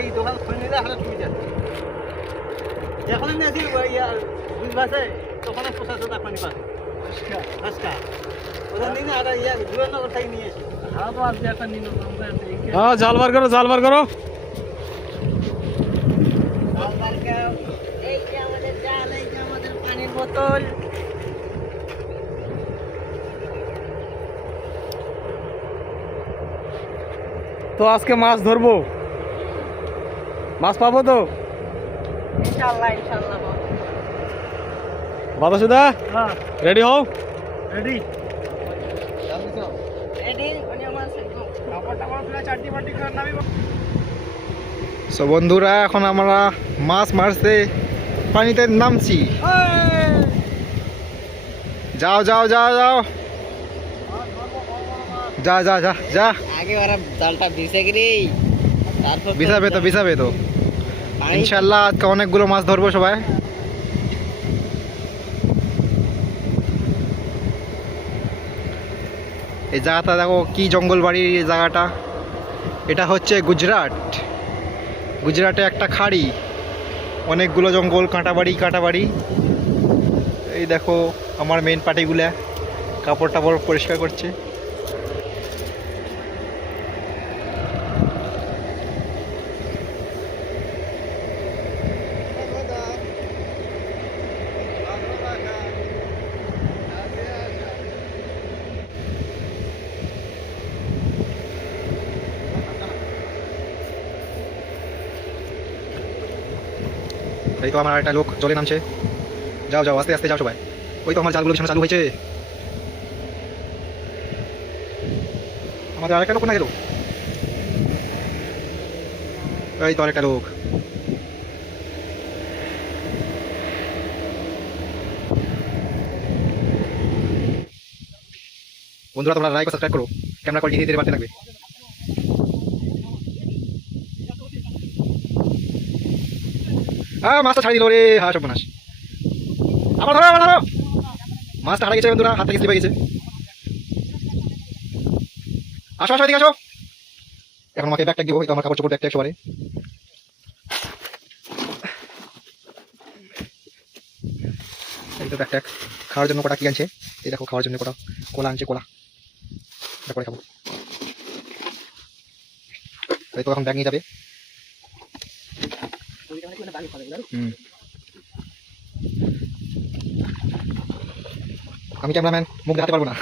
এই দোকান খুলে নিলে আমরা তুমি যাচ্ছি যখন আমি আসি দুধ ভাসে তখন পোষাতে তার পানি পাবে আজকা ওদের নিয়ে আর জুরানগর থেকে নিয়ে এসে হ্যাঁ জাল বার করো জাল বার করো। এই যে আমাদের জাল, এই যে আমাদের পানির বোতল। তো আজকে মাছ ধরবো, মাছ পাবো তো ইনশাআল্লাহ ইনশাআল্লাহ বাতাসুদা? হ্যাঁ রেডি হও। রেডি রেডি মানে আমার কাপড়টা পুরো চাটনি পাটি করে নামি। সো বন্ধুরা এখন আমরা মাছ মারতে পানিতে নামছি। যাও যাও যাও যাও যা যা যা যা। আগে ওরা জালটা ভিজে গেলি তারপর বিছাবে তো ইনশাল্লাহ আজকে অনেকগুলো মাছ ধরবো সবাই। এই জায়গাটা দেখো কি জঙ্গল বাড়ির এই জায়গাটা। এটা হচ্ছে গুজরাটে একটা খাড়ি, অনেকগুলো জঙ্গল, কাঁটাবাড়ি। এই দেখো আমার মেন পার্টিগুলা কাপড় টাপড় পরিষ্কার করছে। এই তো আমার একটা লোক জলে নামছে। যাও যাও আস্তে আস্তে যাও সবাই। ওই তো আমার জালগুলো বিছানা চালু হয়েছে। আমাদের আরেকটা লোক না গেল। এই তো আরেকটা লোক। বন্ধুরা তোমরা লাইক ও সাবস্ক্রাইব করো, ক্যামেরা কোয়ালিটি ধীরে ধীরে বাড়তে লাগবে। মাছটা ছাড়ি দিল রে, হ্যাঁ সব মাছ আবার ধরো। মাছটা হারা গেছে বন্ধুরা, হাত থেকে স্লিপ হয়ে গেছে। আসো আসো এদিকে আসো। এখন আমাকে ব্যাগ ট্যাগ দিব, আমার কাপড় চোপড় ব্যাগ ট্যাগ সবারে। এই তো ব্যাগ ট্যাগ। খাওয়ার জন্য কটা কি আনছে এই দেখো, খাওয়ার জন্য কলা আনছে, কলা তারপরে খাবো। এই তো এখন ব্যাগ নিয়ে যাবে। আমি ক্যামেরাম্যান, মুখ দেখাতে পারবো না।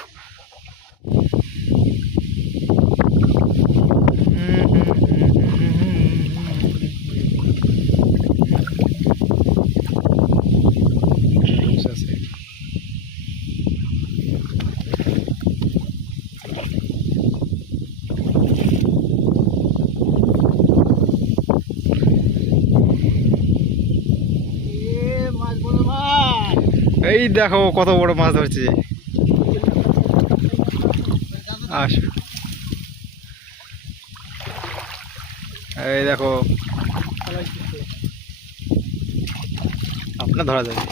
এই দেখো কত বড় মাছ ধরছে। আস এই দেখো আপনার ধরা যাবে।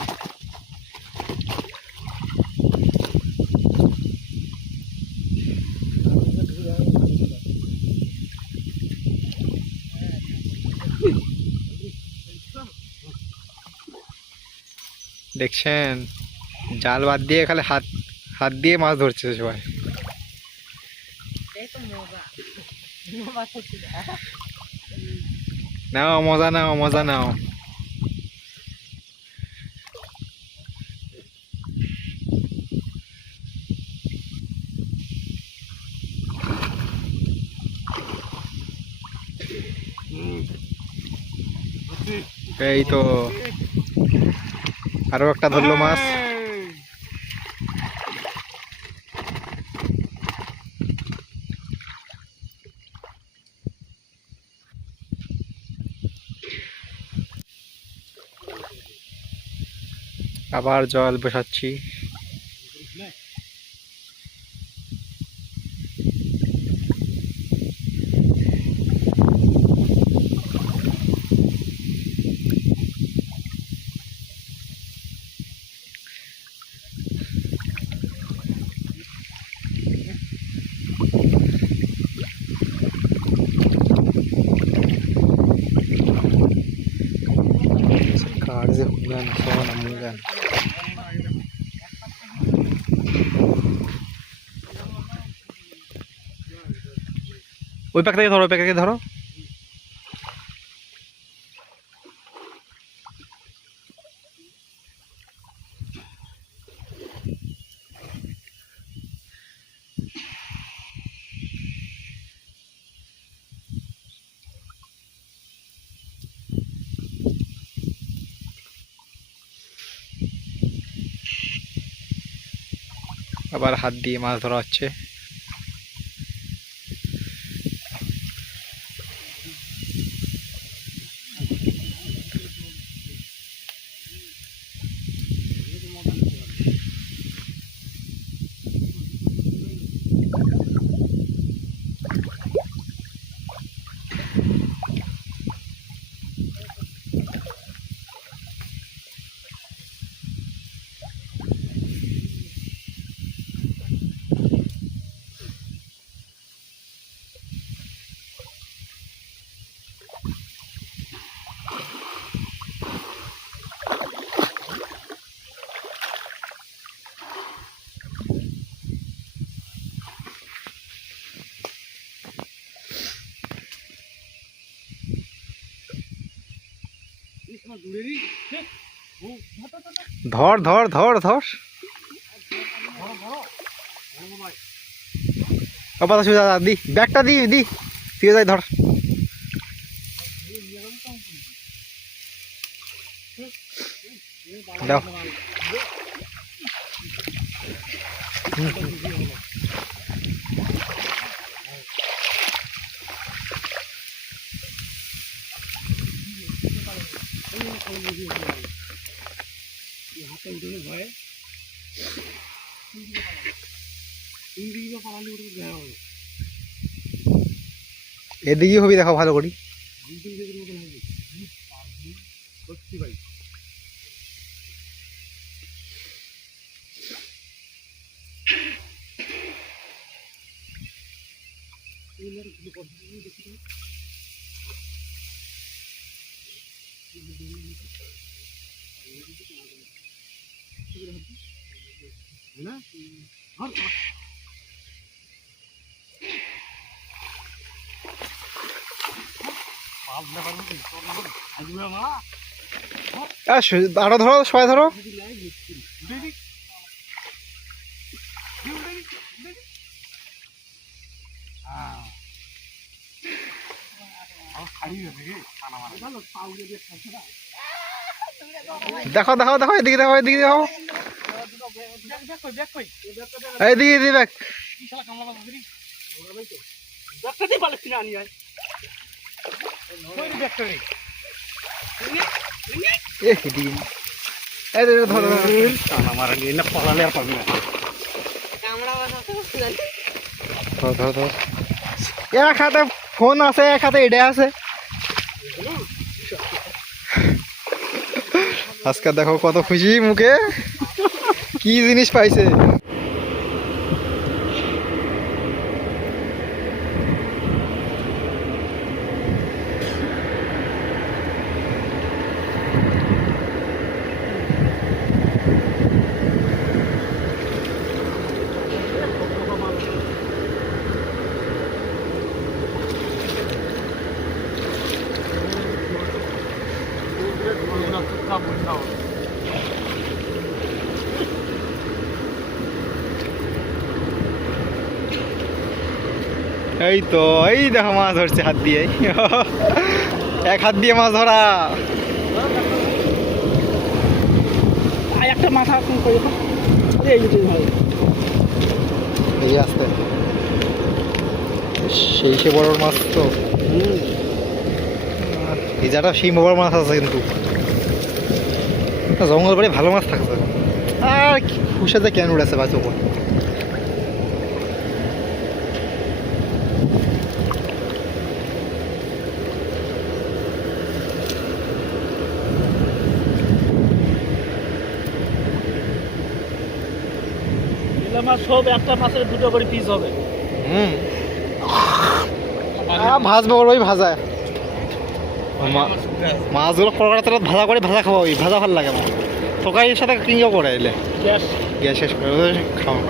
দেখছেন জাল বাদ দিয়ে খালি হাত দিয়ে মাছ ধরছে সবাই। নাও মজা নাও, মজা নাও। এই তো আরো একটা ধরলো মাছ। আবার জল বসাচ্ছি। মুঙ্গান সোনা মুঙ্গান। ওই প্যাক থেকে ধরো, ওই প্যাক থেকে ধরো। আবার হাত দিয়ে মাছ ধরা হচ্ছে। ধর ধর ধর ধর। ও পাতা সুবিধা দি, ব্যাগটা দি দি, তুই যাই ধর। দাও। এদিকে হবি, দেখো ভালো করি। আরো ধরো, সবাই ধরো। দেখো দেখো দেখো, এদিকে দেখো, এদিকে দেখো, এইদিকে এদিকে দেখ। এক হাতে ফোন আছে, এক হাতে এডে আছে। আজকে দেখো কত খুশি মুখে, কি জিনিস পাইছে। এই তো, এই দেখো মাছ ধরছে হাত দিয়ে, এক হাত দিয়ে মাছ ধরা। একটা মাথা এই আসতে সেই সে বড় মাছ তো, এই জায়গাটা সেই বড় মাছ আছে, কিন্তু জঙ্গল বাড়ি ভালো মাছ থাকছে। আর খুশাতে কেন উড়েছে বাস ওপর। সব একটা মাছের দুটো করে পিস হবে। ভাজবো ওই ভাজা। মাছগুলো কড়াতে ভাজা করে ভাজা খাওয়া ভাজা ভালো লাগে আমার তরকারির সাথে কিংও করে এলে গ্যাস শেষ করে খাওয়া